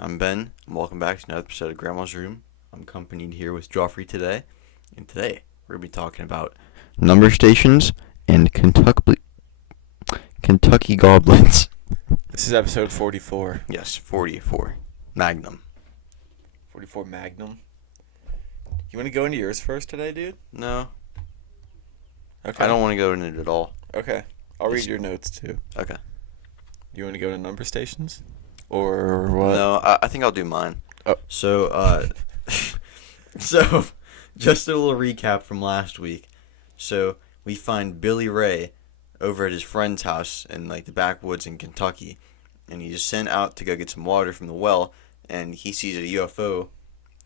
I'm Ben, and welcome back to another episode of Grandma's Room. I'm accompanied here with Joffrey today, and today we're going to be talking about number stations and Kentucky Goblins. This is episode 44. Yes, 44. Magnum. 44 Magnum. You want to go into yours first today, dude? No, Okay. I don't want to go into it at all. Okay. I'll read your notes, too. Okay. You want to go to number stations? Or what? No, I think I'll do mine. Oh. So, so, just a little recap from last week. So, we find Billy Ray over at his friend's house in, the backwoods in Kentucky. And he's sent out to go get some water from the well, and he sees a UFO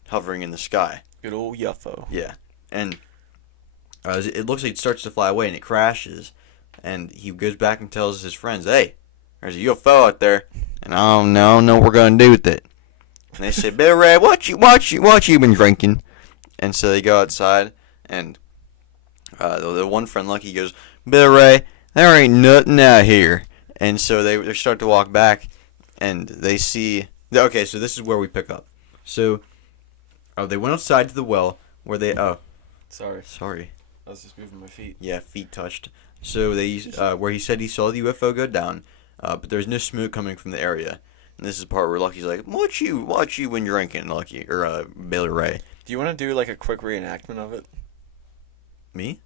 hovering in the sky. Good old UFO. Yeah. And it looks like it starts to fly away, and it crashes. And he goes back and tells his friends, hey, there's a UFO out there, and I don't know what we're going to do with it. And they say, Billy Ray, what you been drinking? And so they go outside, and the one friend, Lucky, goes, Billy Ray, there ain't nothing out here. And so they start to walk back, and they see... Okay, so this is where we pick up. So they went outside to the well, where they... Oh, sorry. I was just moving my feet. Yeah, feet touched. So they where he said he saw the UFO go down, but there's no smoke coming from the area. And this is the part where Lucky's like, what you been drinking, Lucky, or Billy Ray? Do you want to do, like, a quick reenactment of it? Me?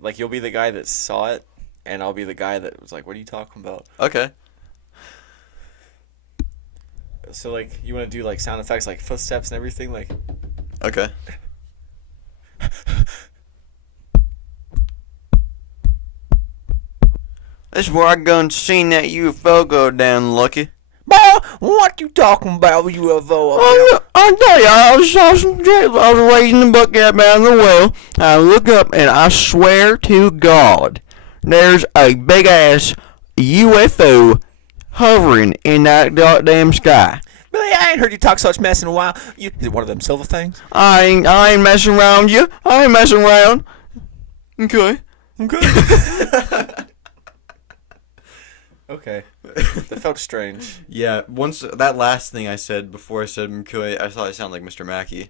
Like, you'll be the guy that saw it, and I'll be the guy that was like, what are you talking about? Okay. So, like, you want to do, like, sound effects, like footsteps and everything? Like, Okay. This is where I gone seen that UFO go down, Lucky. boy, what you talking about, UFO? I tell you, I saw some jail. I was raising the bucket up out of the well. I look up, and I swear to God, there's a big ass UFO hovering in that goddamn sky. Billy, I ain't heard you talk such mess in a while. Is it one of them silver things? I ain't messing around you. I ain't messing around. Okay. Okay. That felt strange. Yeah, once that last thing I said before I said McCoy, I thought I sounded like Mr. Mackey.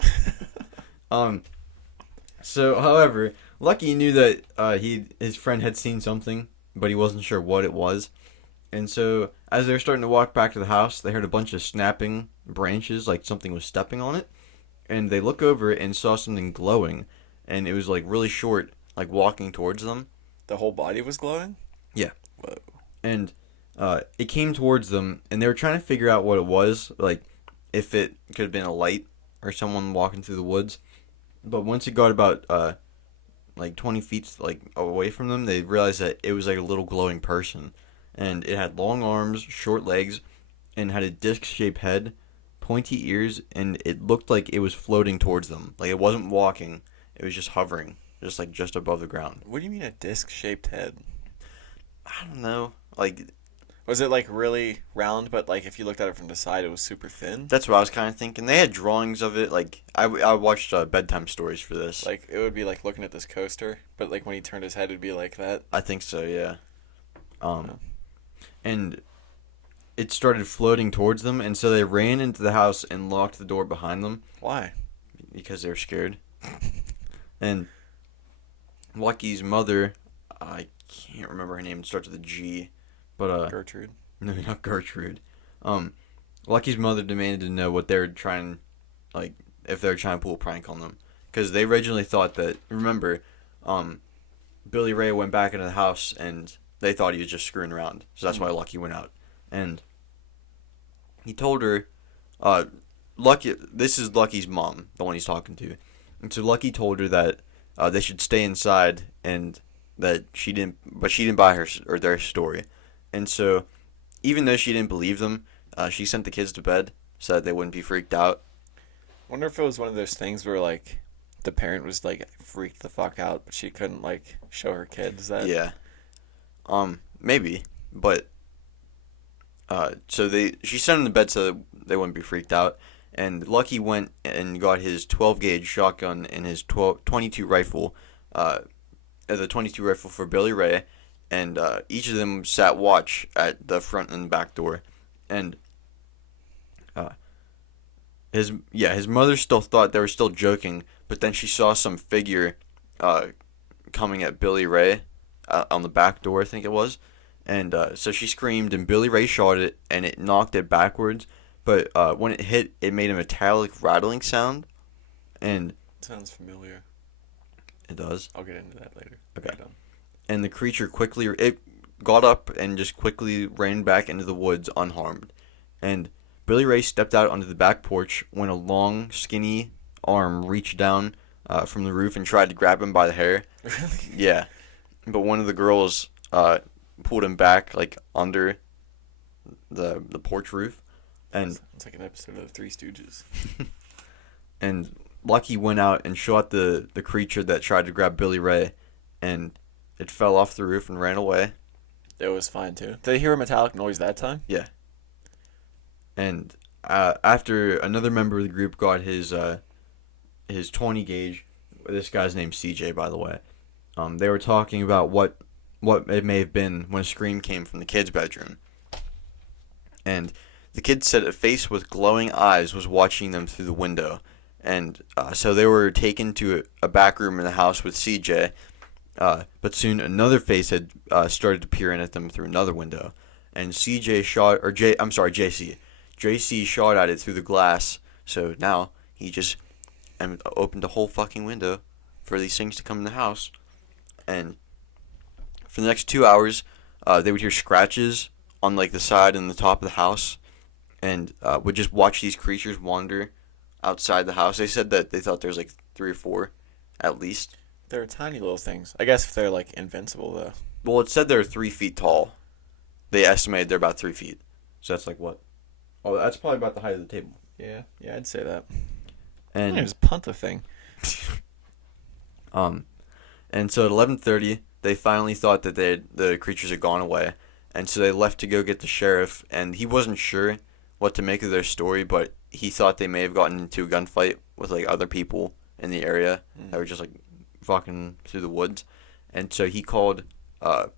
So, however, Lucky knew that his friend had seen something, but he wasn't sure what it was. And so, as they were starting to walk back to the house, they heard a bunch of snapping branches, like something was stepping on it. And they look over it and saw something glowing, and it was like really short, like walking towards them. The whole body was glowing? Yeah. Whoa. And it came towards them, and they were trying to figure out what it was, like if it could have been a light or someone walking through the woods. But once it got about 20 feet away from them, they realized that it was like a little glowing person, and it had long arms, short legs, and had a disc-shaped head, pointy ears, and it looked like it was floating towards them. Like it wasn't walking; it was just hovering, just above the ground. What do you mean a disc-shaped head? I don't know, like. Was it, like, really round, but, like, if you looked at it from the side, it was super thin? That's what I was kind of thinking. They had drawings of it. Like I watched bedtime stories for this. Like, it would be, like, looking at this coaster, but, like, when he turned his head, it would be like that? I think so, yeah. And it started floating towards them, and so they ran into the house and locked the door behind them. Why? Because they were scared. And Lucky's mother, I can't remember her name. It starts with a G. But Gertrude? No, not Gertrude. Lucky's mother demanded to know what they were trying, like, if they were trying to pull a prank on them. Because they originally thought that, remember, Billy Ray went back into the house and they thought he was just screwing around. So that's why Lucky went out. And he told her, Lucky, this is Lucky's mom, the one he's talking to. And so Lucky told her that they should stay inside and that she didn't buy her or their story. And so, even though she didn't believe them, she sent the kids to bed so that they wouldn't be freaked out. Wonder if it was one of those things where, like, the parent was, like, freaked the fuck out, but she couldn't, like, show her kids that. Yeah. Maybe. But, so she sent them to bed so that they wouldn't be freaked out. And Lucky went and got his 12-gauge shotgun and his 22 rifle, the 22 rifle for Billy Ray. And each of them sat watch at the front and back door. And his mother still thought they were still joking, but then she saw some figure uh, coming at Billy Ray on the back door, I think it was. And so she screamed, and Billy Ray shot it, and it knocked it backwards. But when it hit, it made a metallic rattling sound, and Sounds familiar. it does. I'll get into that later. Okay. Right on. And the creature it got up and just quickly ran back into the woods unharmed. And Billy Ray stepped out onto the back porch when a long, skinny arm reached down from the roof and tried to grab him by the hair. Really? Yeah, but one of the girls pulled him back like under the porch roof, and It's like an episode of the Three Stooges. and Lucky went out and shot the creature that tried to grab Billy Ray, and it fell off the roof and ran away. It was fine too. Did they hear a metallic noise that time? Yeah. And after another member of the group got his 20 gauge, this guy's named CJ, by the way. They were talking about what it may have been when a scream came from the kid's bedroom. And the kid said a face with glowing eyes was watching them through the window. And so they were taken to a back room in the house with CJ. But soon another face had started to peer in at them through another window. And JC shot at it through the glass. So now he just opened a whole fucking window for these things to come in the house. And for the next 2 hours, they would hear scratches on like the side and the top of the house, and would just watch these creatures wander outside the house. They said that they thought there was like 3 or 4, at least. They're tiny little things. I guess if they're like invincible though. Well, it said they're 3 feet tall. They estimated they're about 3 feet. So that's like what? Oh, that's probably about the height of the table. Yeah, I'd say that. And just punt the thing. And so at 11:30, they finally thought that the creatures had gone away, and so they left to go get the sheriff. And he wasn't sure what to make of their story, but he thought they may have gotten into a gunfight with like other people in the area that were just like fucking through the woods. And so he called for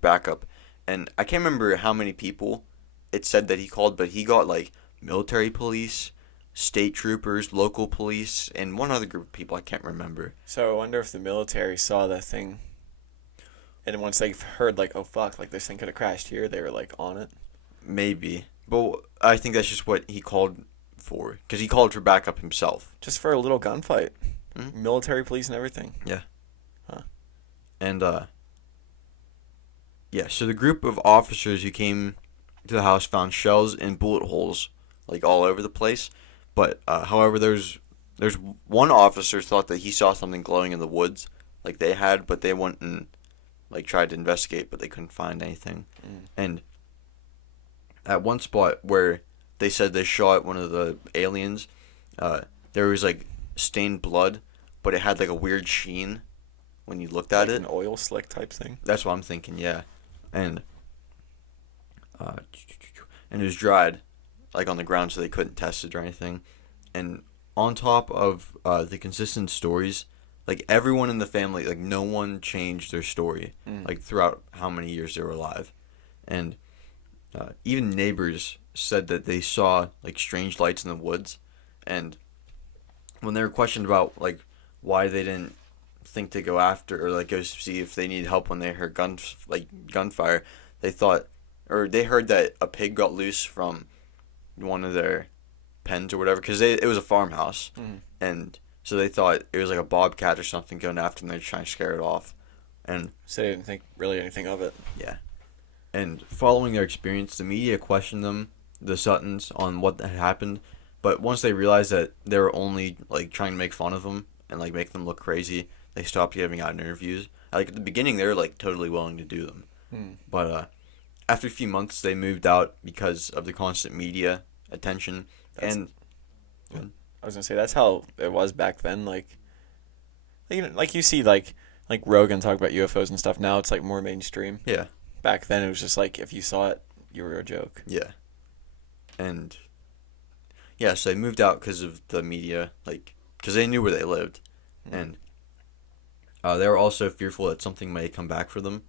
backup, and I can't remember how many people it said that he called, but he got like military police, state troopers, local police, and one other group of people I can't remember. So I wonder if the military saw that thing, and once they heard like, oh fuck, like this thing could have crashed here, they were like on it. Maybe, but I think that's just what he called for, because he called for backup himself. Just for a little gunfight. Mm-hmm. Military police and everything. Yeah. Huh. And yeah. So the group of officers who came to the house found shells and bullet holes like all over the place. But however, there's one officer thought that he saw something glowing in the woods, like they had, but they went and like tried to investigate, but they couldn't find anything. And at one spot where they said they shot one of the aliens, there was like stained blood, but it had like a weird sheen when you looked at like it. An oil slick type thing. That's what I'm thinking, yeah. And it was dried, like on the ground, so they couldn't test it or anything. And on top of the consistent stories, like everyone in the family, like no one changed their story, like throughout how many years they were alive. And even neighbors said that they saw like strange lights in the woods. And when they were questioned about like why they didn't think to go after or like go see if they needed help when they heard gunfire, they thought, or they heard that a pig got loose from one of their pens or whatever, because it was a farmhouse, and so they thought it was like a bobcat or something going after them. They're trying to scare it off, and So they didn't think really anything of it. yeah. And following their experience, the media questioned them, the Suttons, on what had happened, but once they realized that they were only like trying to make fun of them and like make them look crazy, they stopped giving out interviews. Like at the beginning, they were like totally willing to do them, but after a few months, they moved out because of the constant media attention. I was gonna say that's how it was back then. Like you see like Rogan talk about UFOs and stuff. Now it's like more mainstream. Yeah. Back then it was just like if you saw it, you were a joke. Yeah. And yeah, so they moved out because of the media, like because they knew where they lived, and they were also fearful that something may come back for them,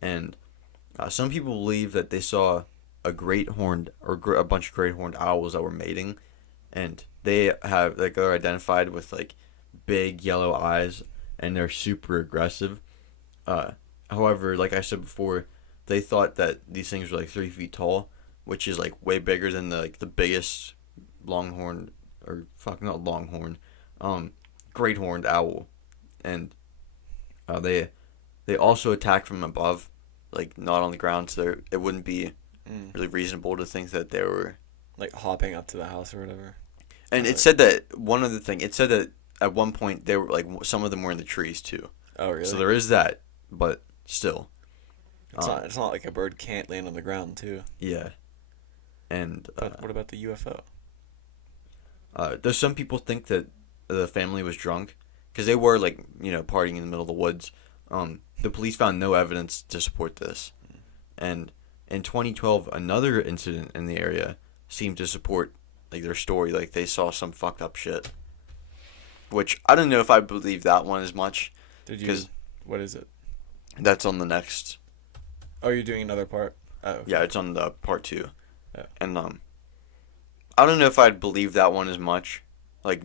and some people believe that they saw a great horned or a bunch of great horned owls that were mating, and they have like they're identified with like big yellow eyes, and they're super aggressive. Uh, However, like I said before, they thought that these things were like 3 feet tall, which is like way bigger than the biggest longhorn or fuck not longhorn, great horned owl, and they also attack from above, like not on the ground, so it wouldn't be really reasonable to think that they were like hopping up to the house or whatever. And it said that one other thing. It said that at one point they were like some of them were in the trees too. Oh really? So there is that, but still, It's not like a bird can't land on the ground too. yeah. And But what about the UFO? there's some people think that the family was drunk because they were like partying in the middle of the woods. The police found no evidence to support this, and in 2012 another incident in the area seemed to support like their story. Like they saw some fucked up shit, which I don't know if I believe that one as much. Did you? What is it? That's on the next. Oh, you're doing another part. Oh. Okay. Yeah, it's on the part 2. Yeah. And I don't know if I'd believe that one as much. Like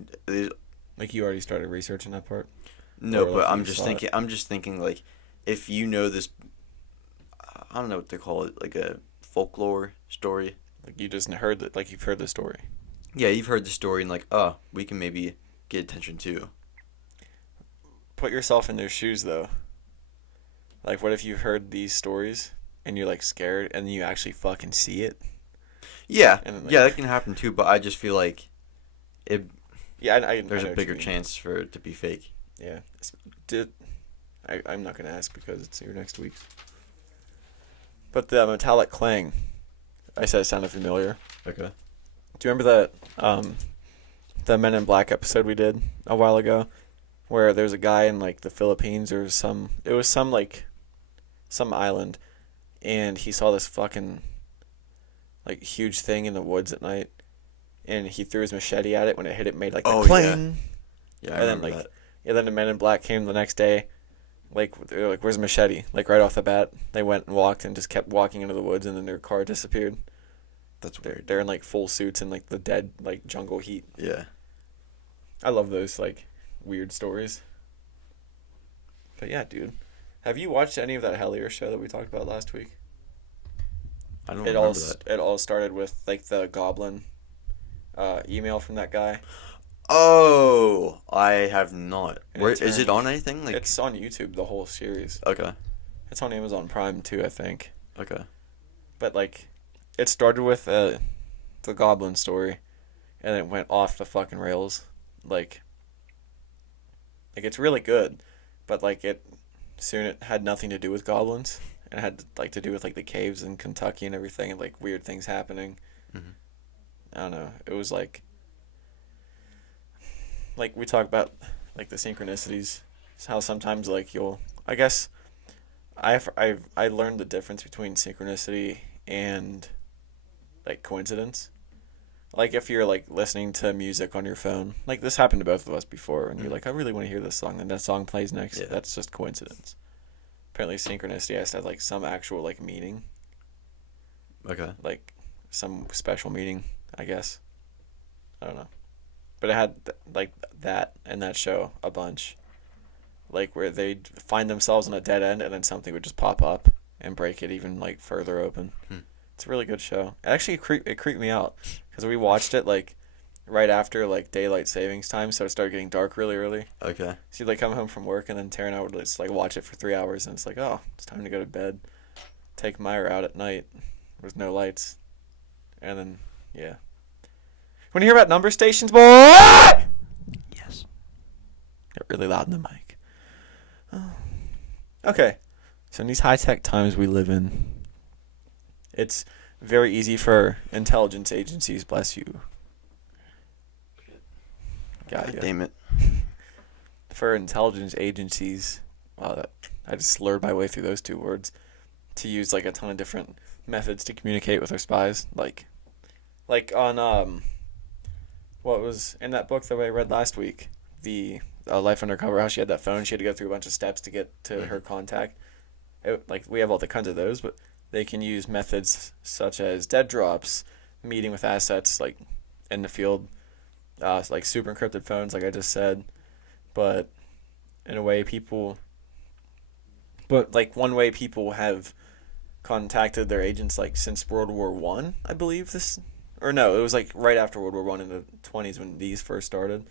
you already started researching that part. no, Or, but like, I'm you just saw thinking. it? I'm just thinking like, if you know this, I don't know what they call it, like a folklore story. Like you just heard that. Like you've heard the story. Yeah, you've heard the story and like, we can maybe get attention too. Put yourself in their shoes though. Like, what if you heard these stories and you're like scared and you actually fucking see it? Yeah, And then, yeah, that can happen too. But I just feel like it. Yeah, There's I know a what bigger you mean. chance for it to be fake. Yeah. I'm not gonna ask because it's your next week. But the metallic clang, I said it sounded familiar. Okay. Do you remember that the Men in Black episode we did a while ago, where there's a guy in like the Philippines or some island, and he saw this fucking like huge thing in the woods at night, and he threw his machete at it. When it hit, it made like a clang. Yeah, I And then remember that. yeah, then the Men in Black came the next day. Like they were like, "Where's the machete?" Like right off the bat, they went and walked and just kept walking into the woods, and then their car disappeared. That's weird. They're in like full suits and like the dead like jungle heat. Yeah. I love those like weird stories. But yeah, dude, have you watched any of that Hellier show that we talked about last week? I don't remember that. It all started with like the goblin email from that guy. Oh, I have not. And Where it is it turned- on anything? Like It's on YouTube, the whole series. okay, It's on Amazon Prime too, I think. okay. But like, it started with the goblin story, and it went off the fucking rails. Like it's really good, but like it had nothing to do with goblins. It had like to do with like the caves in Kentucky and everything, and like weird things happening. Mhm. I don't know. It was like we talk about like the synchronicities. It's how sometimes like I guess I learned the difference between synchronicity and like coincidence. Like if you're like listening to music on your phone, like this happened to both of us before, and you're like, I really want to hear this song, and that song plays next. Yeah. That's just coincidence. Apparently, synchronicity has to have like some actual like meaning, Okay. like some special meaning, I guess. I don't know, but it had like that in that show a bunch, like where they'd find themselves on a dead end, and then something would just pop up and break it even like further open. It's a really good show. It actually creeped me out because we watched it like right after like daylight savings time, so it started getting dark really early. Okay. So you'd like come home from work, and then Tara and I would just like watch it for 3 hours, and it's like, oh, it's time to go to bed. Take Myra out at night with no lights, and then yeah. Want to hear about number stations, boy? Yes. Got really loud in the mic. Oh. Okay, so in these high-tech times we live in, it's very easy for intelligence agencies, bless you. God damn it. For intelligence agencies, wow, I just slurred my way through those 2 words, to use like a ton of different methods to communicate with their spies, like on what was in that book that I read last week, the Life Undercover, how she had that phone, she had to go through a bunch of steps to get to her contact. Like we have all the kinds of those, but they can use methods such as dead drops, meeting with assets like in the field, like super encrypted phones, like I just said. But in a way, one way people have contacted their agents like since World War One, I believe or no, it was like right after World War One in the 20s when these first started,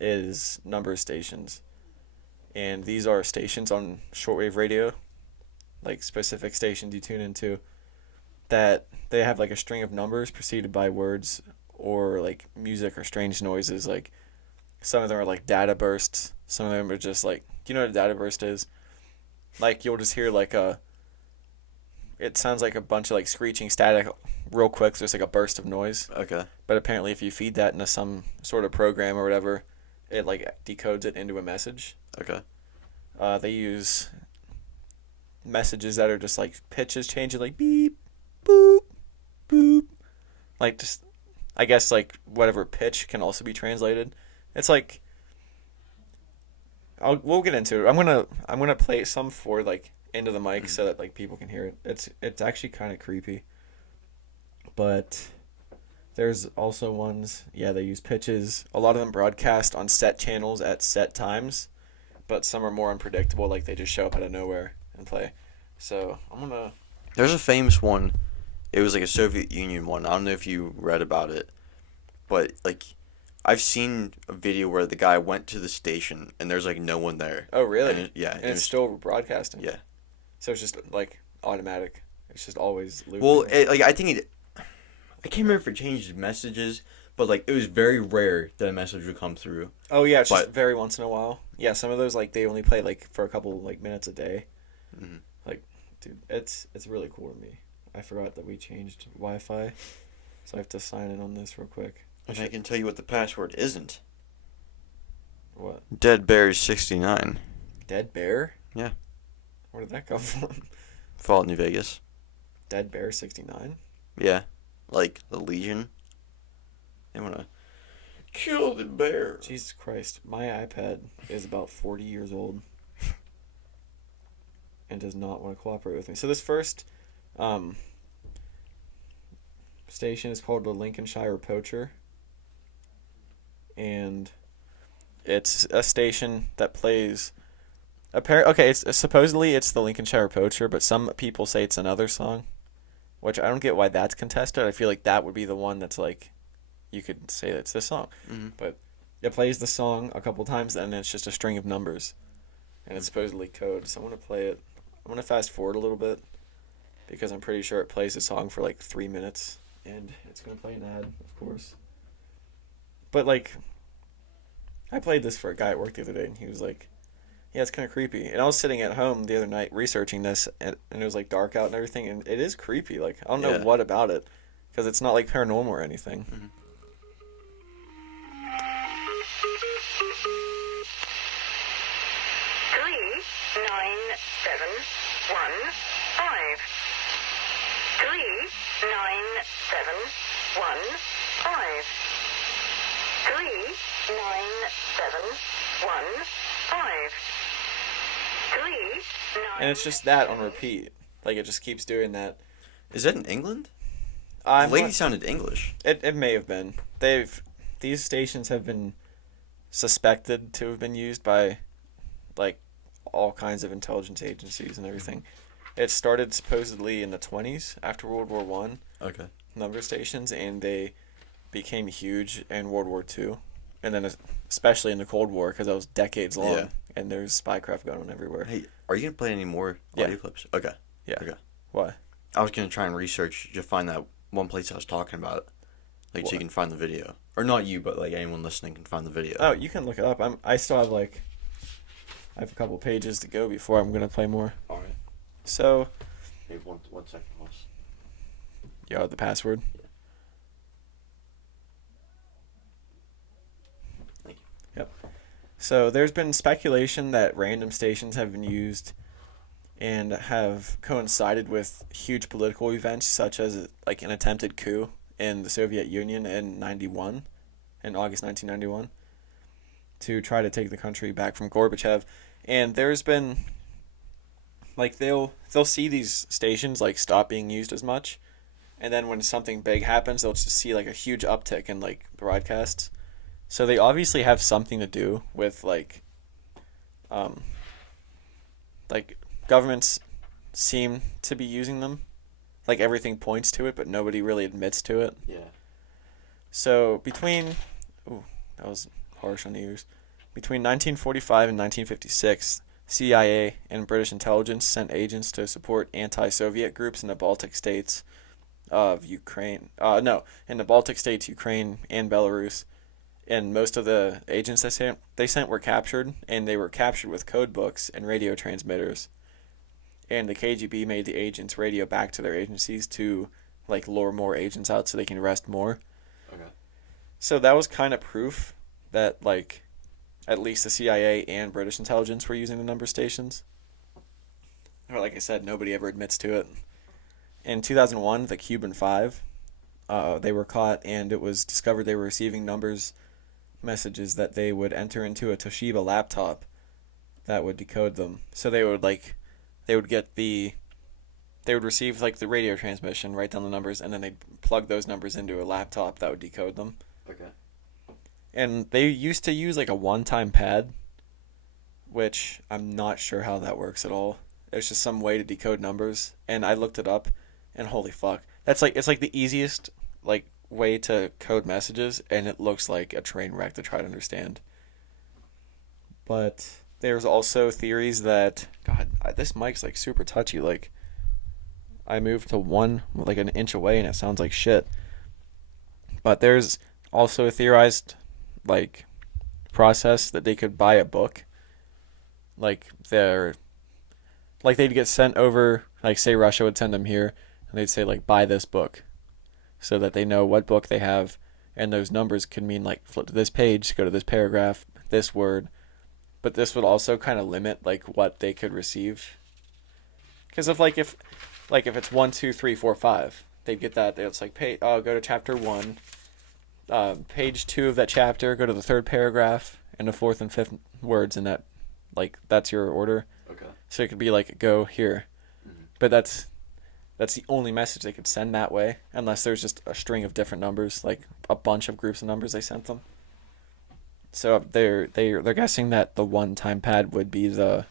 is number stations, and these are stations on shortwave radio, like specific stations you tune into, that they have like a string of numbers preceded by words or like music or strange noises. Like some of them are like data bursts. Some of them are just like, do you know what a data burst is? Like you'll just hear like it sounds like a bunch of like screeching static real quick. So there's like a burst of noise. Okay. But apparently if you feed that into some sort of program or whatever, it like decodes it into a message. Okay. They use messages that are just like pitches changing, like beep, boop, boop. Like just, I guess like whatever pitch can also be translated. It's like, we'll get into it. I'm gonna play some for like into the mic so that like people can hear it. It's actually kind of creepy. But there's also ones, yeah, they use pitches. A lot of them broadcast on set channels at set times, but some are more unpredictable, like they just show up out of nowhere and play. So There's a famous one. It was like a Soviet Union one. I don't know if you read about it, but like I've seen a video where the guy went to the station and there's like no one there. Oh really? And yeah. And it's still broadcasting. Yeah. So it's just like automatic. It's just always looping. Well, I can't remember if it changed messages, but like it was very rare that a message would come through. Oh yeah, it's just very once in a while. Yeah, some of those like they only play like for a couple like minutes a day. Mm-hmm. Like, dude, it's really cool to me. I forgot that we changed Wi-Fi, so I have to sign in on this real quick. And I can tell you what the password isn't. What? Dead Bears 69. Dead Bear? Yeah. Where did that come from? Fallout New Vegas. Dead Bear 69? Yeah. Like the Legion. They want to kill the bear. Jesus Christ. My iPad is about 40 years old and does not want to cooperate with me. So this first station is called the Lincolnshire Poacher. And it's a station that plays... it's supposedly it's the Lincolnshire Poacher, but some people say it's another song, which I don't get why that's contested. I feel like that would be the one that's like, you could say that's this song. Mm-hmm. But it plays the song a couple times, and it's just a string of numbers. And it's supposedly code, so I'm going to play it. I'm going to fast forward a little bit, because I'm pretty sure it plays the song for like 3 minutes, and it's going to play an ad, of course. But like, I played this for a guy at work the other day, and he was like, yeah, it's kind of creepy. And I was sitting at home the other night researching this, and it was like dark out and everything, and it is creepy. Like, I don't know what about it, because it's not like paranormal or anything. Mm-hmm. 39715. 39715. 39715. And it's just that on repeat. Like, it just keeps doing that. Is that in England? The lady sounded English. It may have been. These stations have been suspected to have been used by, like, all kinds of intelligence agencies and everything. It started supposedly in the 20s after World War One. Okay. Number stations, and they became huge in World War II, and then especially in the Cold War, because that was decades long. Yeah. And there's spycraft going on everywhere. Hey, are you gonna play any more audio clips? Okay. Yeah. Okay. Why? I was gonna try and research to find that one place I was talking about, like, so you can find the video, or not you, but like anyone listening can find the video. Oh, you can look it up. I still have I have a couple pages to go before I'm gonna play more. All right. So. Hey, one second, Ross. You have the password. Yeah. Thank you. Yep. So there's been speculation that random stations have been used and have coincided with huge political events, such as like an attempted coup in the Soviet Union in August 1991, to try to take the country back from Gorbachev. And there's been, like, they'll see these stations like stop being used as much, and then when something big happens, they'll just see like a huge uptick in like broadcasts. So they obviously have something to do with like governments seem to be using them. Like everything points to it, but nobody really admits to it. Yeah. So that was harsh on the ears. Between 1945 and 1956, CIA and British intelligence sent agents to support anti-Soviet groups in the Baltic states of Ukraine. In the Baltic states, Ukraine, and Belarus. And most of the agents they sent were captured, and they were captured with code books and radio transmitters. And the KGB made the agents radio back to their agencies to like lure more agents out so they can arrest more. Okay. So that was kind of proof that like at least the CIA and British intelligence were using the number stations. Or like I said, nobody ever admits to it. In 2001, the Cuban Five, they were caught, and it was discovered they were receiving messages that they would enter into a Toshiba laptop that would decode them. So they would receive like the radio transmission, write down the numbers, and then they'd plug those numbers into a laptop that would decode them. Okay. And they used to use like a one-time pad, which I'm not sure how that works at all. There's just some way to decode numbers, and I looked it up, and holy fuck. It's like the easiest like way to code messages, and it looks like a train wreck to try to understand. But there's also theories that this mic's like super touchy. Like I moved to like an inch away, and it sounds like shit. But there's also a theorized like process that they could buy a book. Like they'd get sent over, like say Russia would send them here, and they'd say like buy this book, so that they know what book they have, and those numbers could mean like flip to this page, go to this paragraph, this word. But this would also kind of limit like what they could receive. Because if it's 1, 2, 3, 4, 5, they'd get that. It's like go to chapter 1, page 2 of that chapter, go to the third paragraph, and the fourth and fifth words in that. Like that's your order. Okay. So it could be like go here, Mm-hmm. but that's the only message they could send that way, unless there's just a string of different numbers, like a bunch of groups of numbers they sent them. So they're guessing that the one-time pad would be the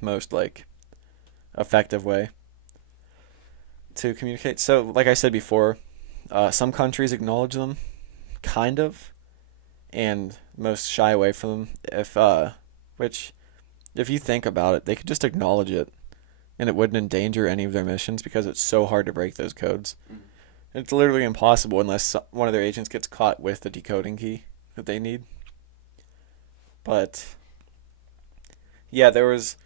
most like effective way to communicate. So like I said before, some countries acknowledge them, kind of, and most shy away from them. If you think about it, they could just acknowledge it, and it wouldn't endanger any of their missions because it's so hard to break those codes. Mm-hmm. It's literally impossible unless one of their agents gets caught with the decoding key that they need. But yeah, there was,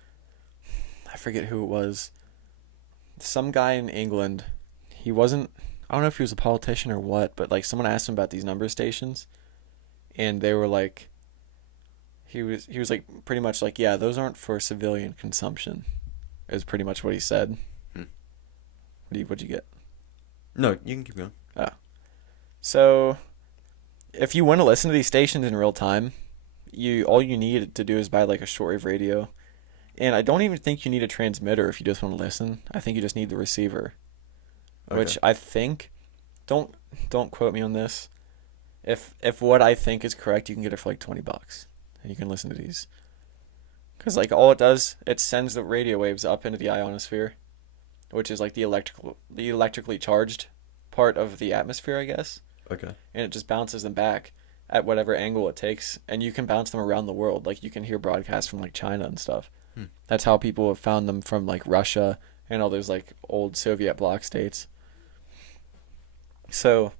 I forget who it was, some guy in England. I don't know if he was a politician or what, but like someone asked him about these number stations, and they were like, he was like pretty much like, yeah, those aren't for civilian consumption, is pretty much what he said. What'd you get? No, you can keep going. Oh. So if you want to listen to these stations in real time, all you need to do is buy like a shortwave radio. And I don't even think you need a transmitter if you just want to listen. I think you just need the receiver. Okay. Which I think, don't quote me on this. If what I think is correct, you can get it for like $20, and you can listen to these. Because like all it does, it sends the radio waves up into the ionosphere, which is like the electrically charged part of the atmosphere, I guess. Okay. And it just bounces them back at whatever angle it takes, and you can bounce them around the world. Like you can hear broadcasts from like China and stuff. That's how people have found them from like Russia and all those like old Soviet bloc states. So,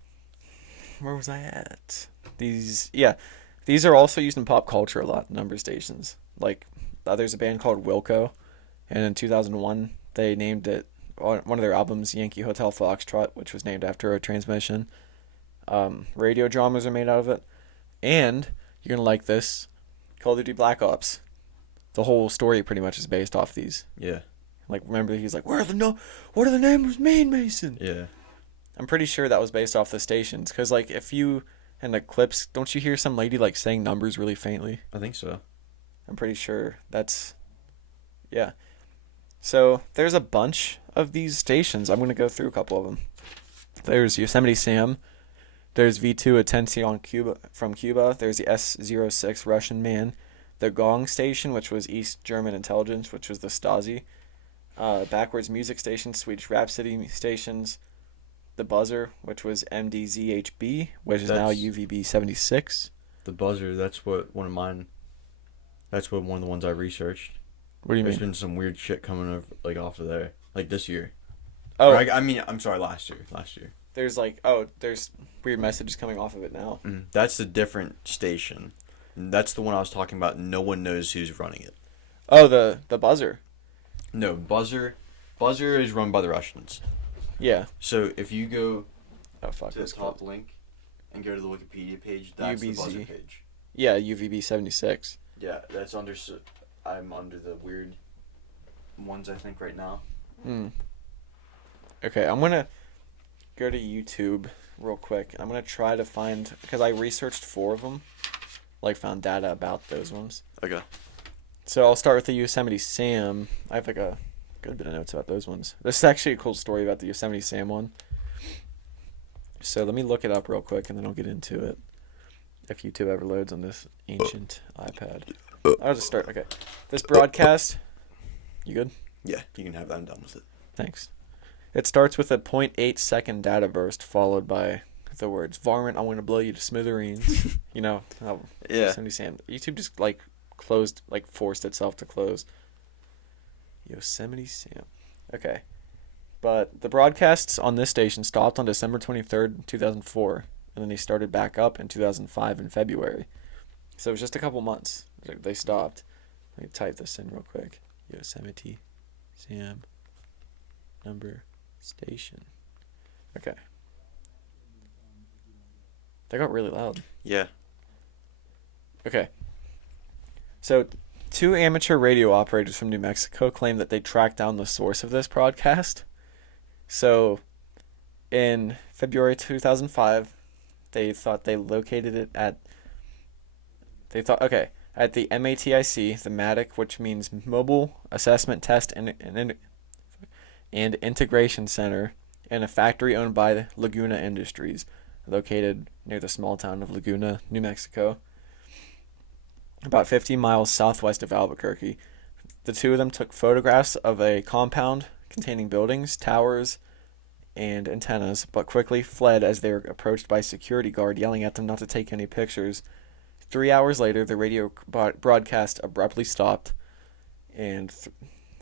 where was I at? These are also used in pop culture a lot, number stations. Like, there's a band called Wilco, and in 2001, they named it, one of their albums, Yankee Hotel Foxtrot, which was named after a transmission. Radio dramas are made out of it. And, you're going to like this, Call of Duty Black Ops. The whole story pretty much is based off these. Yeah. Like, remember, he's like, what do the numbers mean, Mason? Yeah. I'm pretty sure that was based off the stations. Because, like, in the clips, don't you hear some lady, like, saying numbers really faintly? I think so. I'm pretty sure yeah. So, there's a bunch of these stations. I'm going to go through a couple of them. There's Yosemite Sam, There's V2 Atención Cuba from Cuba. There's the S06 Russian Man. The Gong Station, which was East German intelligence, which was the Stasi. Backwards Music Station, Swedish Rhapsody stations. The Buzzer, which was MDZHB, which is now UVB 76. The Buzzer, that's what one of mine. That's what one of the ones I researched. What do you There's mean? been some weird shit coming over, like off of there, like this year. Oh, Or I'm sorry, last year. there's there's weird messages coming off of it now. That's a different station. That's the one I was talking about. No one knows who's running it. Oh, the Buzzer. No, Buzzer is run by the Russians. Yeah. So if you go Oh fuck. to the This top link and go to the Wikipedia page, that's the UBZ. Buzzer page. Yeah, UVB 76. Yeah, that's under. I'm under the weird ones, I think, right now. Okay, I'm gonna go to YouTube real quick. I'm gonna try to find, because I researched 4 of them, like found data about those ones. Okay. So I'll start with the Yosemite Sam. I have like a good bit of notes about those ones. This is actually a cool story about the Yosemite Sam one. So let me look it up real quick and then I'll get into it. If YouTube ever loads on this ancient iPad. I'll just start. Okay. This broadcast. You good? Yeah, you can have that. I'm done with it. Thanks. It starts with a 0.8 second data burst followed by the words, "Varmint, I'm going to blow you to smithereens." You know how Yeah. Yosemite Sam. YouTube just like closed, like forced itself to close. Yosemite Sam. Okay. But the broadcasts on this station stopped on December 23rd, 2004. And then they started back up in 2005 in February. So it was just a couple months. They stopped. Let me type this in real quick. Yosemite Sam number station. Okay. They got really loud. Yeah. Okay. So 2 amateur radio operators from New Mexico claim that they tracked down the source of this broadcast. So in February 2005, they thought they located it at the MATIC, the MATIC, which means Mobile Assessment Test and Integration Center, in a factory owned by Laguna Industries, located near the small town of Laguna, New Mexico, about 50 miles southwest of Albuquerque. The 2 of them took photographs of a compound containing buildings, towers, and antennas, but quickly fled as they were approached by a security guard yelling at them not to take any pictures. 3 hours later, the radio broadcast abruptly stopped and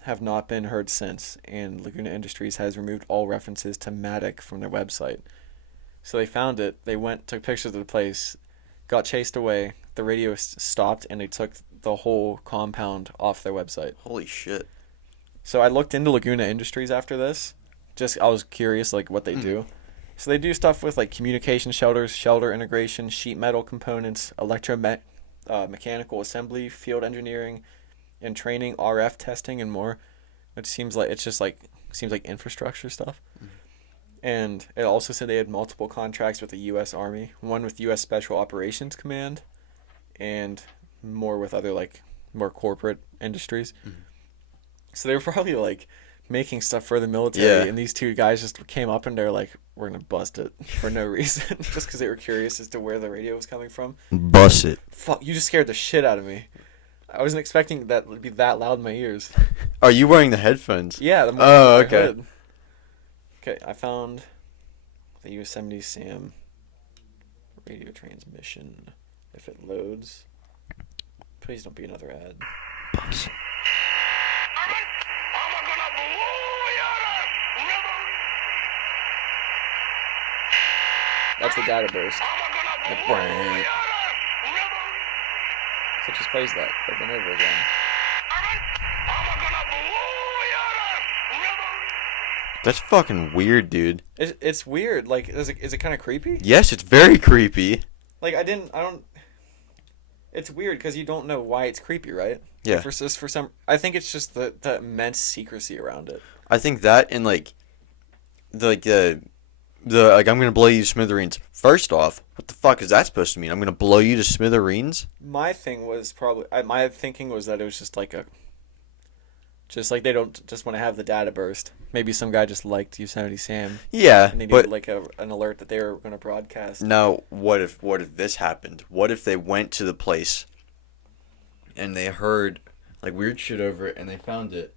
have not been heard since, and Laguna Industries has removed all references to Matic from their website. So they found it, they went, took pictures of the place, got chased away, the radio stopped, and they took the whole compound off their website. Holy shit. So I looked into Laguna Industries after this. I was curious, like, what they do. So they do stuff with, like, communication shelters, shelter integration, sheet metal components, mechanical assembly, field engineering, and training, RF testing, and more. It seems like infrastructure stuff. And it also said they had multiple contracts with the U.S. Army, one with U.S. Special Operations Command, and more with other, like, more corporate industries. So they were probably, like, making stuff for the military, Yeah. and these 2 guys just came up and they're like, we're gonna bust it for no reason, just because they were curious as to where the radio was coming from. Bust it. Fuck, you just scared the shit out of me. I wasn't expecting that would be that loud in my ears. Are you wearing the headphones? Yeah. Oh, okay. Okay, I found the Yosemite Sam radio transmission. If it loads, please don't be another ad. That's the data burst. So it just plays that over and over again. That's fucking weird, dude. It's weird. Like, is it kind of creepy? Yes, it's very creepy. Like, I don't. It's weird because you don't know why it's creepy, right? Yeah. For some, I think it's just the immense secrecy around it. I think that and like the I'm gonna blow you to smithereens. First off, what the fuck is that supposed to mean? I'm gonna blow you to smithereens? My thing was my thinking was that it was just like Just like they don't just want to have the data burst. Maybe some guy just liked Yosemite Sam, Yeah, and they but needed like an alert that they were going to broadcast. now what if this happened? What if they went to the place and they heard like weird shit over it and they found it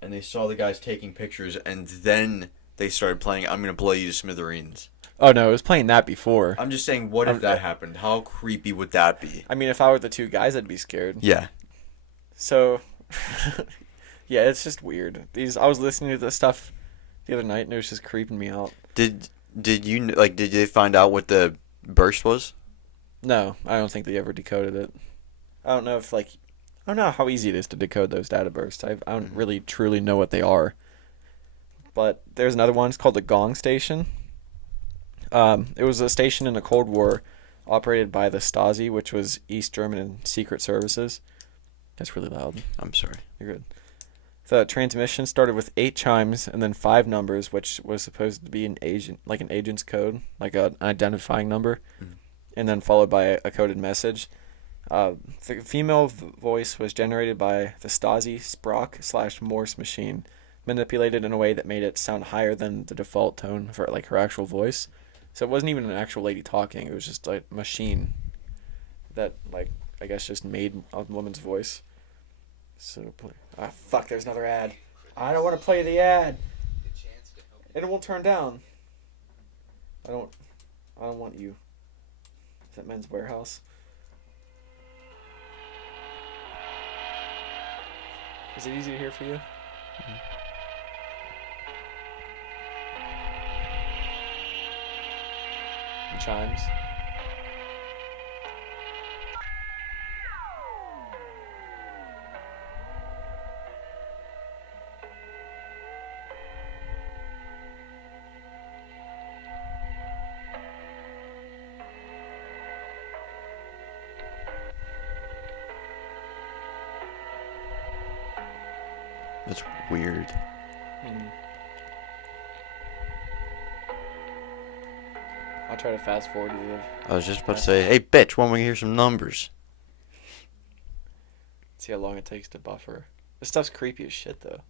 and they saw the guys taking pictures and then they started playing I'm Gonna Blow You to Smithereens. Oh no, it was playing that before. I'm just saying, what if that happened? How creepy would that be? I mean, if I were the two guys, I'd be scared. Yeah. So, yeah, it's just weird. I was listening to this stuff the other night, and it was just creeping me out. Did you like? Did they find out what the burst was? No, I don't think they ever decoded it. I don't know if I don't know how easy it is to decode those data bursts. I don't really truly know what they are. But there's another one. It's called the Gong Station. It was a station in the Cold War, operated by the Stasi, which was East German secret services. That's really loud. I'm sorry. You're good. The transmission started with 8 chimes and then 5 numbers, which was supposed to be an agent's code, like an identifying number, and then followed by a coded message. The female voice was generated by the Stasi Sprach/Morse machine, manipulated in a way that made it sound higher than the default tone for like her actual voice. So it wasn't even an actual lady talking. It was just like a machine that I guess just made a woman's voice. So fuck! There's another ad. I don't want to play the ad. And it won't turn down. I don't want you. Is that Men's Warehouse? Is it easy to hear for you? Chimes. That's weird. I'll try to fast forward to the. I was just about to say, hey, bitch, when we hear some numbers? See how long it takes to buffer. This stuff's creepy as shit, though.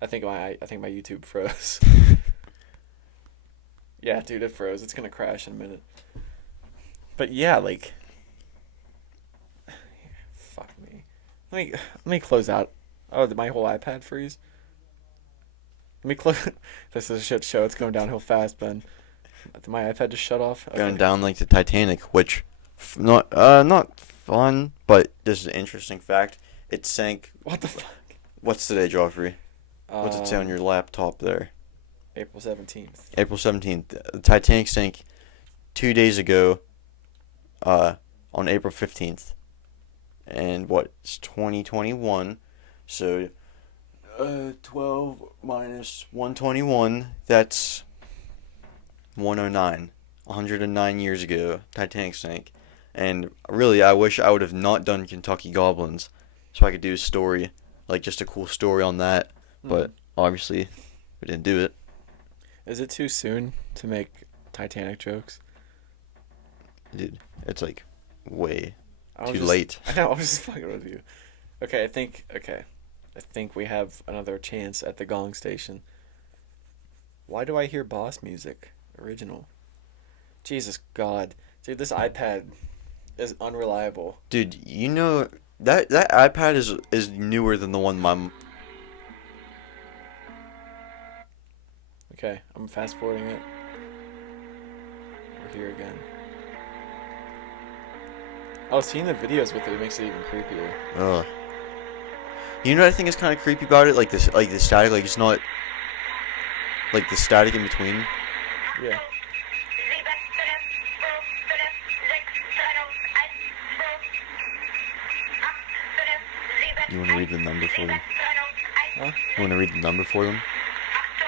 I think my YouTube froze. Yeah, dude, it froze. It's gonna crash in a minute. But yeah, fuck me. Let me close out. Oh, did my whole iPad freeze? Let me close. This is a shit show. It's going downhill fast, Ben. Did my iPad just shut off? Okay. Going down like the Titanic, which not fun, but this is an interesting fact. It sank. What the fuck? What's today, Joffrey? What's it say on your laptop there? April 17th. April 17th. The Titanic sank 2 days ago, on April 15th. And it's 2021, so 12 minus 121, that's 109. 109 years ago, Titanic sank. And really, I wish I would have not done Kentucky Goblins, so I could do a story, like just a cool story on that. But obviously, we didn't do it. Is it too soon to make Titanic jokes? Dude, it's like way too just, late. I know, I was just fucking with you. Okay, I think we have another chance at the Gong Station. Why do I hear boss music? Original. Jesus God. Dude, this iPad is unreliable. Dude, you know that iPad is newer than the one my Okay, I'm fast forwarding it. We're here again. Oh, seeing the videos with it makes it even creepier. Ugh. You know what I think is kind of creepy about it? Like this, like the static, like it's not like the static in between. Yeah. You want to read the number for them? Huh? You want to read the number for them?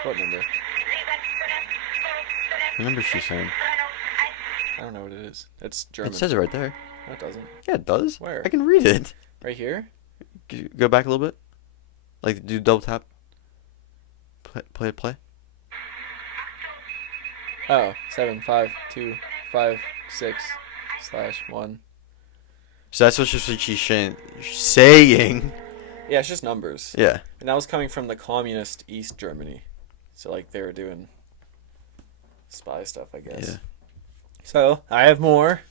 What number? What number is she saying? I don't know what it is. It's German. It says it right there. No, it doesn't. Yeah, it does. Where? I can read it. Right here? Could you go back a little bit? Like, do double tap. Play. Oh, 75256/1. So that's what she's saying. Yeah, it's just numbers. Yeah. And that was coming from the communist East Germany. So, like, they were doing spy stuff, I guess. Yeah. So, I have more.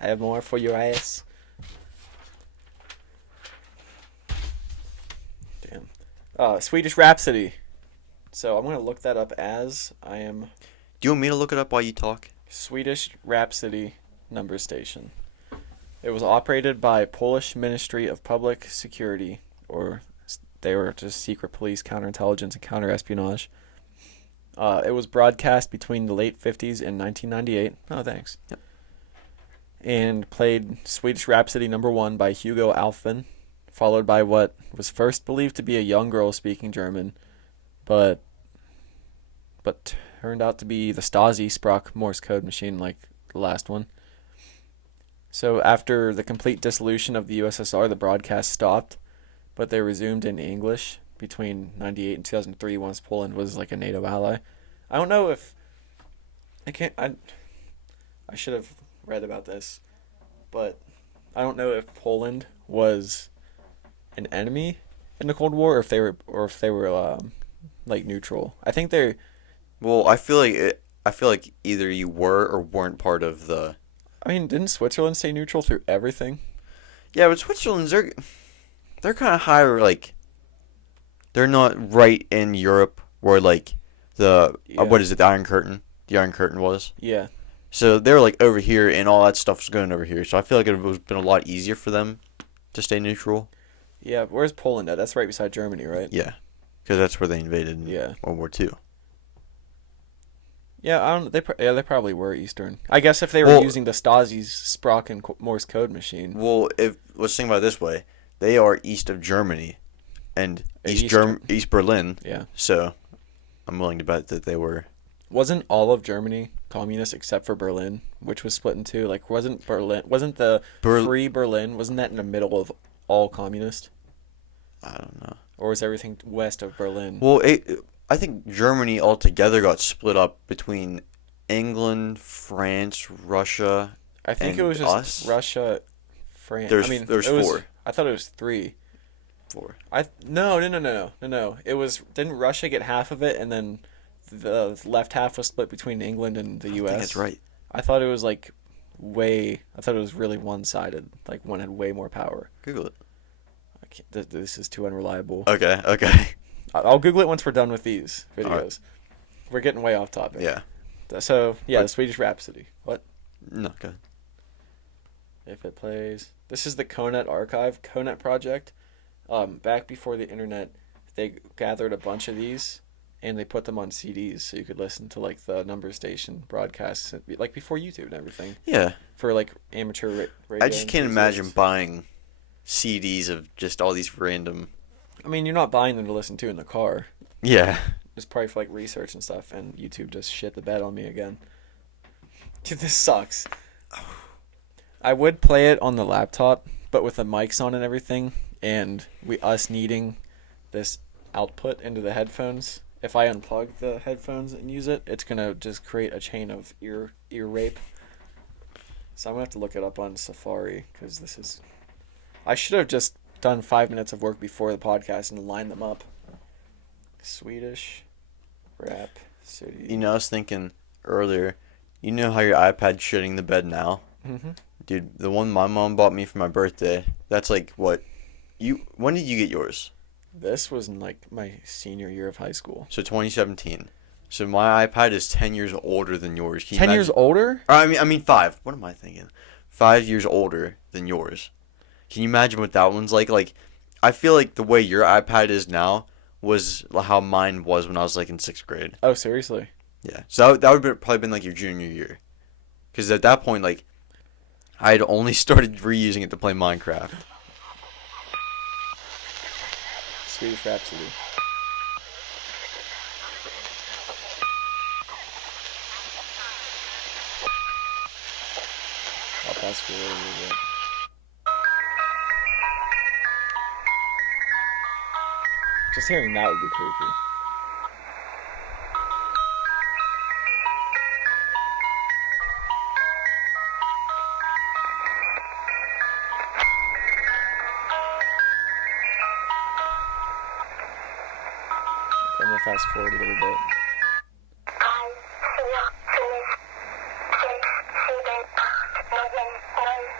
I have more for your ass. Damn. Swedish Rhapsody. So, I'm going to look that up as I am Do you want me to look it up while you talk? Swedish Rhapsody number station. It was operated by Polish Ministry of Public Security, or they were just secret police, counterintelligence, and counterespionage. It was broadcast between the late 50s and 1998. Oh, thanks. Yep. And played Swedish Rhapsody number 1 by Hugo Alfvén, followed by what was first believed to be a young girl speaking German, but turned out to be the Stasi Sprach Morse code machine like the last one. So after the complete dissolution of the USSR, the broadcast stopped, but they resumed in English between 98 and 2003 once Poland was like a NATO ally. I don't know if I should have read about this, but I don't know if Poland was an enemy in the Cold War or if they were like neutral. I think they're Well, I feel like either you were or weren't part of the. I mean, didn't Switzerland stay neutral through everything? Yeah, but Switzerland's they're kind of higher. Like, they're not right in Europe where like the what is it? The Iron Curtain. The Iron Curtain was. Yeah. So they're like over here, and all that stuff's going over here. So I feel like it would have been a lot easier for them to stay neutral. Yeah. Where's Poland at? That's right beside Germany, right? Yeah, because that's where they invaded in Yeah. World War II. Yeah, I don't. They probably were Eastern. I guess if they were using the Stasi's Sprach and Morse code machine. Well, let's think about it this way: they are east of Germany, and East Berlin. Yeah. So, I'm willing to bet that they were. Wasn't all of Germany communist except for Berlin, which was split in two? Like, wasn't the Free Berlin? Wasn't that in the middle of all communist? I don't know. Or was everything west of Berlin? Well, I think Germany altogether got split up between England, France, Russia. I think it was just us. Russia, France. There's 4. I thought it was 3. 4. No. It was, didn't Russia get half of it and then the left half was split between England and the US? I think that's right. I thought it was like I thought it was really one-sided. Like one had way more power. Google it. This is too unreliable. Okay. I'll Google it once we're done with these videos. Right. We're getting way off topic. Yeah. So, the Swedish Rhapsody. What? No, go ahead. If it plays. This is the Conet Archive, Conet project. Back before the internet, they gathered a bunch of these and they put them on CDs so you could listen to like the number station broadcasts, like before YouTube and everything. Yeah. For like amateur radio. I just can't imagine buying CDs of just all these random. I mean, you're not buying them to listen to in the car. Yeah. It's probably for like research and stuff, and YouTube just shit the bed on me again. Dude, this sucks. I would play it on the laptop, but with the mics on and everything, and us needing this output into the headphones. If I unplug the headphones and use it, it's gonna just create a chain of ear rape. So I'm gonna have to look it up on Safari because this is. I should have just done 5 minutes of work before the podcast and lined them up. Swedish Rhapsody. You know, I was thinking earlier. You know how your iPad's shitting the bed now? Mm-hmm. Dude, the one my mom bought me for my birthday. That's like what? When did you get yours? This was in like my senior year of high school. So 2017. So my iPad is 10 years older than yours. 10 years older? I mean 5. What am I thinking? 5 years older than yours. Can you imagine what that one's like? Like, I feel like the way your iPad is now was how mine was when I was like in 6th grade. Oh, seriously? Yeah. So that would have probably been like your junior year. Because at that point, like, I had only started reusing it to play Minecraft. Swedish Rhapsody. I'll pass for a little bit. Just hearing that would be creepy. fast forward a little bit.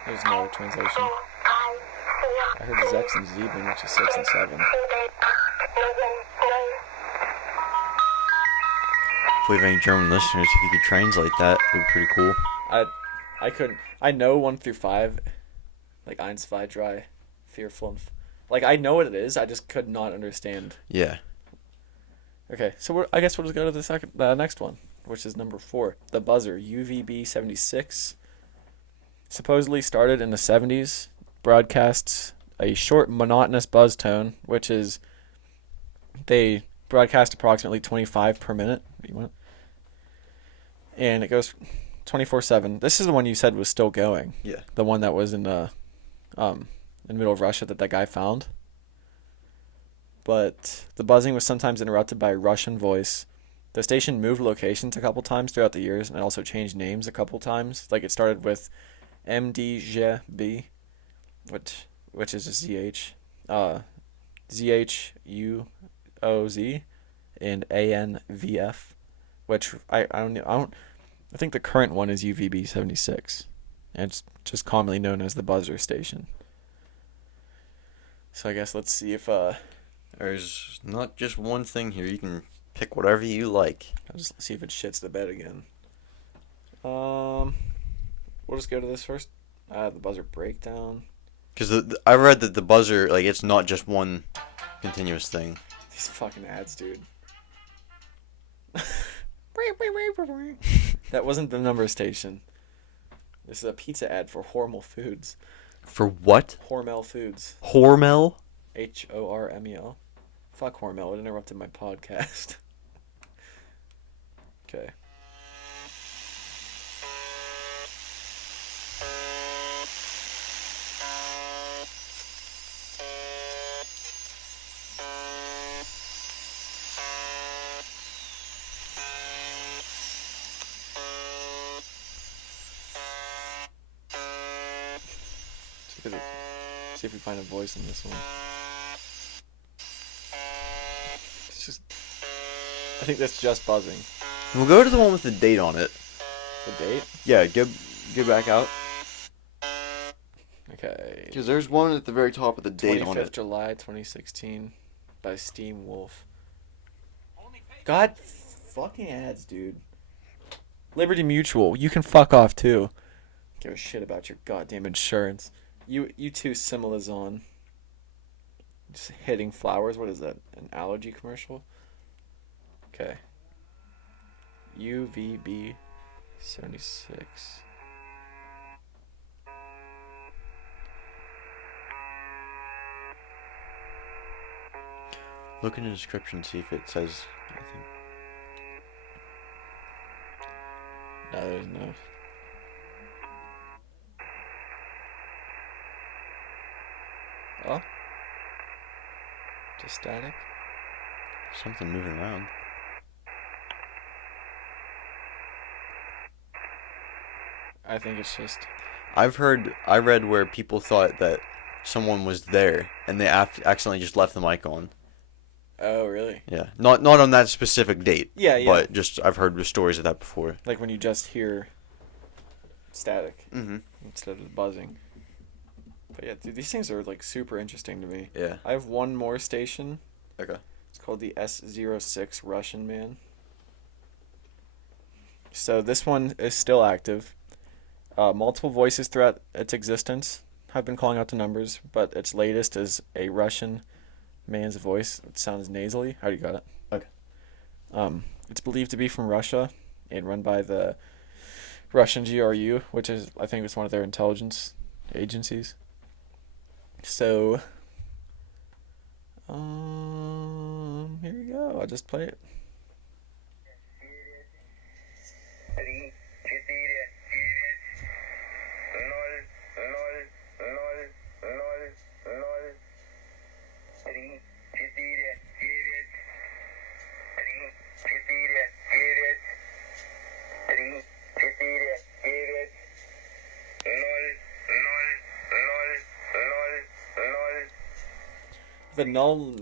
There's no translation. I heard Zex and Zeben, which is 6 and 7. If we have any German listeners, if you could translate that, it would be pretty cool. I couldn't. I know 1 through 5, like 1, 2, 3, 4, 5. Like, I know what it is, I just could not understand. Yeah. Okay, so I guess we'll just go to the next one, which is number 4. The buzzer, UVB-76. Supposedly started in the 70s, broadcasts a short, monotonous buzz tone, which is they broadcast approximately 25 per minute. And it goes 24/7. This is the one you said was still going. Yeah. The one that was in the middle of Russia that guy found. But the buzzing was sometimes interrupted by a Russian voice. The station moved locations a couple times throughout the years and also changed names a couple times. Like it started with MDGB, which is a ZH, ZHUOZ, and ANVF, which I think the current one is UVB-76, and it's just commonly known as the buzzer station. So I guess let's see if There's not just one thing here. You can pick whatever you like. I'll just see if it shits the bed again. We'll just go to this first. The buzzer breakdown. Because I read that the buzzer, like, it's not just one continuous thing. These fucking ads, dude. That wasn't the number station. This is a pizza ad for Hormel Foods. For what? Hormel Foods. Hormel? Hormel. Fuck Hormel. It interrupted my podcast. Okay. See if we find a voice in this one. It's just, I think that's just buzzing. We'll go to the one with the date on it. The date? Yeah, go back out. Okay. Because there's one at the very top with the date on 25th it. July 2016 by Steam Wolf. God fucking ads, dude. Liberty Mutual, you can fuck off too. Give a shit about your goddamn insurance. You too, Similazon. Just hitting flowers. What is that? An allergy commercial? Okay. UVB 76. Look in the description, see if it says anything. No, there's no. Oh. Just static. Something moving around. I think it's just. I read where people thought that someone was there and they accidentally just left the mic on. Oh, really? Yeah, not on that specific date. Yeah. But just I've heard stories of that before. Like when you just hear static Mm-hmm. instead of buzzing. But yeah, dude, these things are like super interesting to me. Yeah. I have one more station. Okay. It's called the S06 Russian Man. So this one is still active. Multiple voices throughout its existence have been calling out the numbers, but its latest is a Russian man's voice. It sounds nasally. How do you got it? Okay. It's believed to be from Russia and run by the Russian GRU, which is, I think, it's one of their intelligence agencies. So, here you go. I'll just play it. The null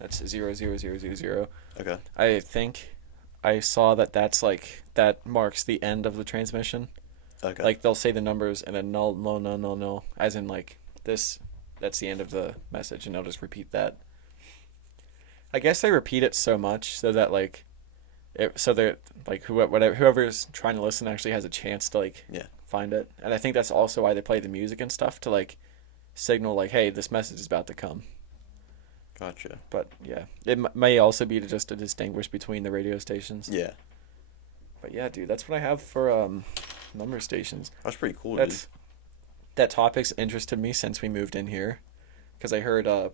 That's 00000. Okay. I think I saw that's like that marks the end of the transmission. Okay. Like they'll say the numbers and then null, null, null, null, null, as in like this. That's the end of the message, and they'll just repeat that. I guess they repeat it so much so that like, so they're like whoever's trying to listen actually has a chance to like find it, and I think that's also why they play the music and stuff to like signal like, hey, this message is about to come. Gotcha. But yeah, it may also be just to distinguish between the radio stations. Yeah. But yeah, dude, that's what I have for number stations. That's pretty cool, That topic's interested me since we moved in here, because I heard a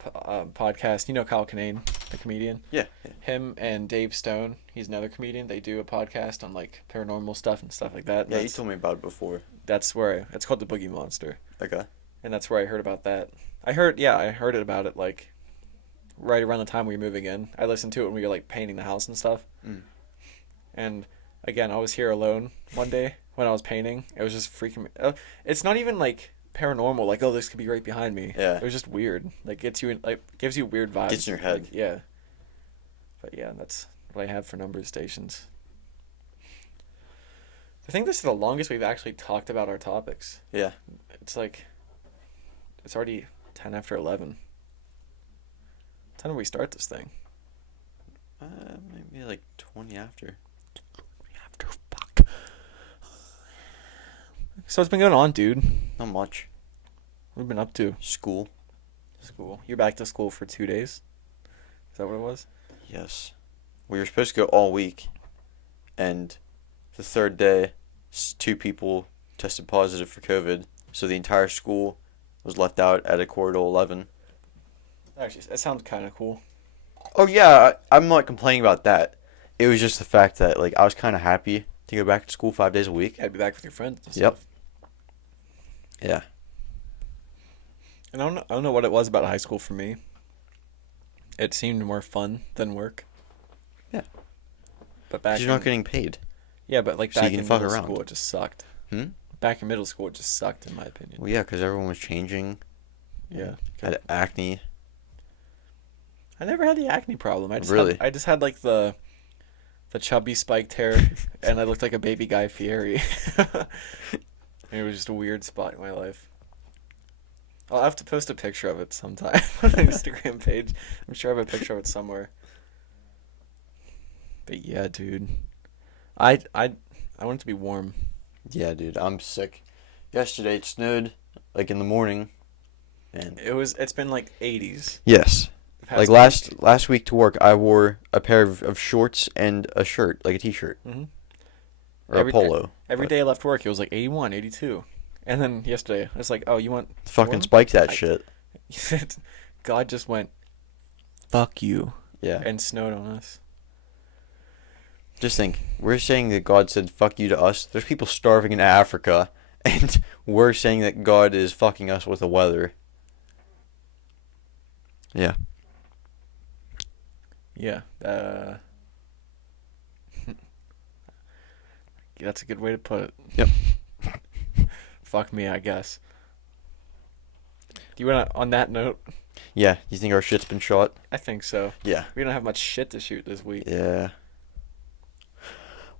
podcast. You know Kyle Kinane, the comedian. Yeah. Him and Dave Stone, he's another comedian. They do a podcast on like paranormal stuff and stuff like that. Yeah, you told me about it before. That's where it's called the Boogie Monster. Okay. And that's where I heard about that. I heard it about it like right around the time we were moving in. I listened to it when we were like painting the house and stuff. Mm. And again, I was here alone one day when I was painting. It was just freaking me. It's not even like paranormal, like, oh, this could be right behind me. Yeah. It was just weird. Like gives you weird vibes. Gets in your head. Like, yeah. But yeah, that's what I have for number stations. I think this is the longest we've actually talked about our topics. Yeah. It's like it's already 10 after 11. What time do we start this thing? Maybe like 20 after. Fuck. So what's been going on, dude? Not much. What have you been up to? School. School. You're back to school for 2 days? Is that what it was? Yes. We were supposed to go all week, and the third day, 2 people tested positive for COVID, so the entire school was left out at a quarter to 11. Actually, that sounds kind of cool. Oh yeah, I'm not complaining about that. It was just the fact that like I was kind of happy to go back to school 5 days a week. I'd be back with your friends and Yep. stuff. Yeah. And I don't know what it was about high school for me. It seemed more fun than work. Yeah. But back You're not getting paid. Yeah, but like So back you in can fuck middle around. school, it just sucked. Back in middle school, it just sucked, in my opinion. Well, yeah, because everyone was changing. Yeah. Had acne. I never had the acne problem. I just had like the chubby spiked hair, and I looked like a baby Guy Fieri. It was just a weird spot in my life. I'll have to post a picture of it sometime on my Instagram page. I'm sure I have a picture of it somewhere. But yeah, dude, I want it to be warm. Yeah, dude, I'm sick. Yesterday it snowed, like in the morning, and It's been like 80s. yes, the past like week. last week to work, I wore a pair of shorts and a shirt, like a t-shirt Mhm. or a polo. Every day I left work, it was like 81, 82. And then yesterday, I was like, oh, you want Fucking warm? spike that shit. God just went, fuck you, Yeah. and snowed on us. Just think, we're saying that God said fuck you to us. There's people starving in Africa, and we're saying that God is fucking us with the weather. Yeah. Yeah. That's a good way to put it. Yep. Fuck me, I guess. Do you want to, on that note? Yeah, you think our shit's been shot? I think so. Yeah. We don't have much shit to shoot this week. Yeah.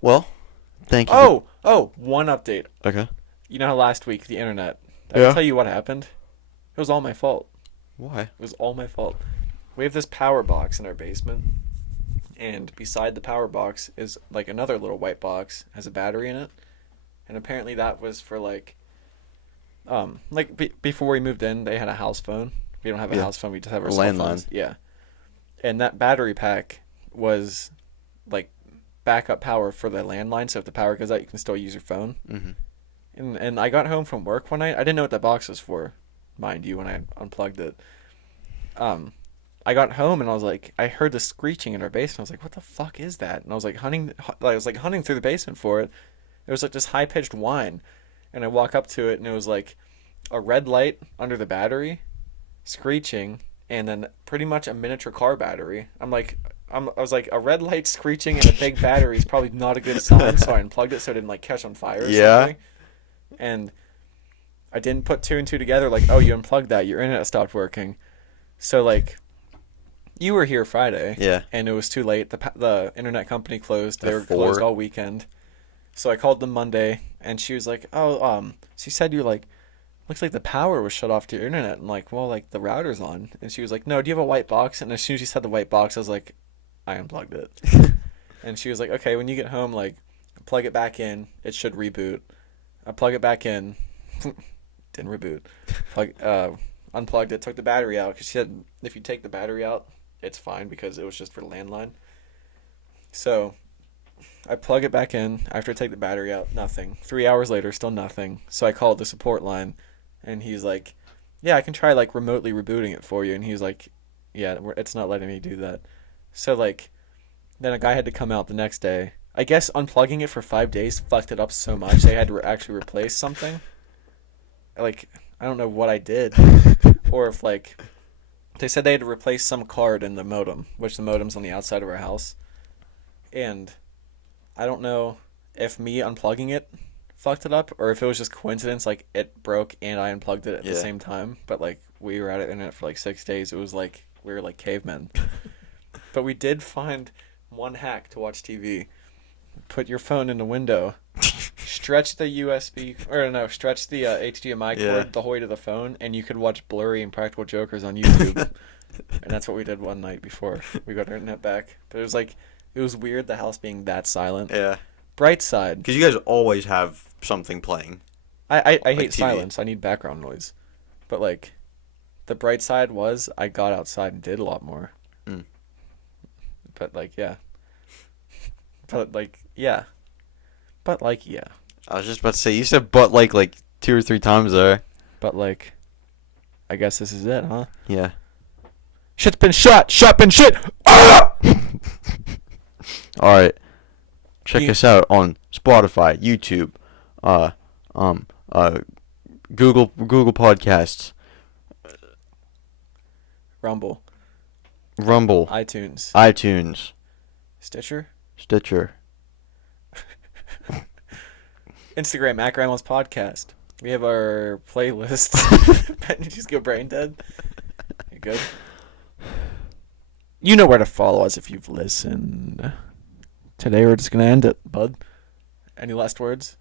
Well, thank you. Oh, one update. Okay. You know how last week, the internet, Did I tell you what happened? It was all my fault. Why? It was all my fault. We have this power box in our basement, and beside the power box is like another little white box, has a battery in it, and apparently that was for before we moved in, they had a house phone. We don't have a house phone, we just have our cell phones. Landline. Yeah. And that battery pack was like backup power for the landline, so if the power goes out, you can still use your phone. Mm-hmm. And I got home from work one night. I didn't know what that box was for, mind you, when I unplugged it. I got home and I was like, I heard the screeching in our basement. I was like, what the fuck is that? And I was like hunting through the basement for it. It was like this high pitched whine, and I walk up to it and it was like a red light under the battery, screeching, and then pretty much a miniature car battery. I was like, a red light screeching and a big battery is probably not a good sign, so I unplugged it so it didn't like catch on fire or something. And I didn't put two and two together, like, oh, you unplugged that, your internet stopped working. So like You were here Friday. Yeah. And it was too late. The internet company closed. They At were 4? closed all weekend. So I called them Monday, and she was like, "Oh, she said you like, looks like the power was shut off to your internet." I'm like, "Well, like the router's on." And she was like, "No, do you have a white box?" And as soon as she said the white box, I was like, "I unplugged it." And she was like, "Okay, when you get home, like, plug it back in. It should reboot." I plug it back in. Didn't reboot. Unplugged it, took the battery out, because she said if you take the battery out, it's fine because it was just for landline. So I plug it back in after I take the battery out, nothing. 3 hours later, still nothing. So I called the support line, and he's like, "Yeah, I can try like remotely rebooting it for you." And he was like, "Yeah, it's not letting me do that." So like, then a guy had to come out the next day. I guess unplugging it for 5 days fucked it up so much they had to actually replace something. Like, I don't know what I did, or if like, they said they had to replace some card in the modem, which the modem's on the outside of our house, and I don't know if me unplugging it fucked it up or if it was just coincidence, like it broke and I unplugged it at the same time. But like we were out of internet for like 6 days. It was like we were like cavemen. But we did find one hack to watch TV. Put your phone in the window, stretch the HDMI cord the way to the phone, and you could watch Blurry and Practical Jokers on YouTube. And that's what we did one night before we got our internet back. But it was like, it was weird the house being that silent. Yeah. Bright side. Because you guys always have something playing. I Like hate TV. silence. I need background noise. But like, the bright side was I got outside and did a lot more. Mm. But like, yeah. But like, yeah. But like, yeah. I was just about to say, you said "but" like 2 or 3 times there. But like, I guess this is it, huh? Yeah. Shit's been shot. Shot been shit. Ah! All right. Check us out on Spotify, YouTube, Google Podcasts, Rumble. Rumble, iTunes. iTunes, Stitcher. Stitcher. Instagram at Grandma's Podcast. We have our playlist. Did you just go brain dead? You good? You know where to follow us if you've listened. Today we're just gonna end it, bud. Any last words?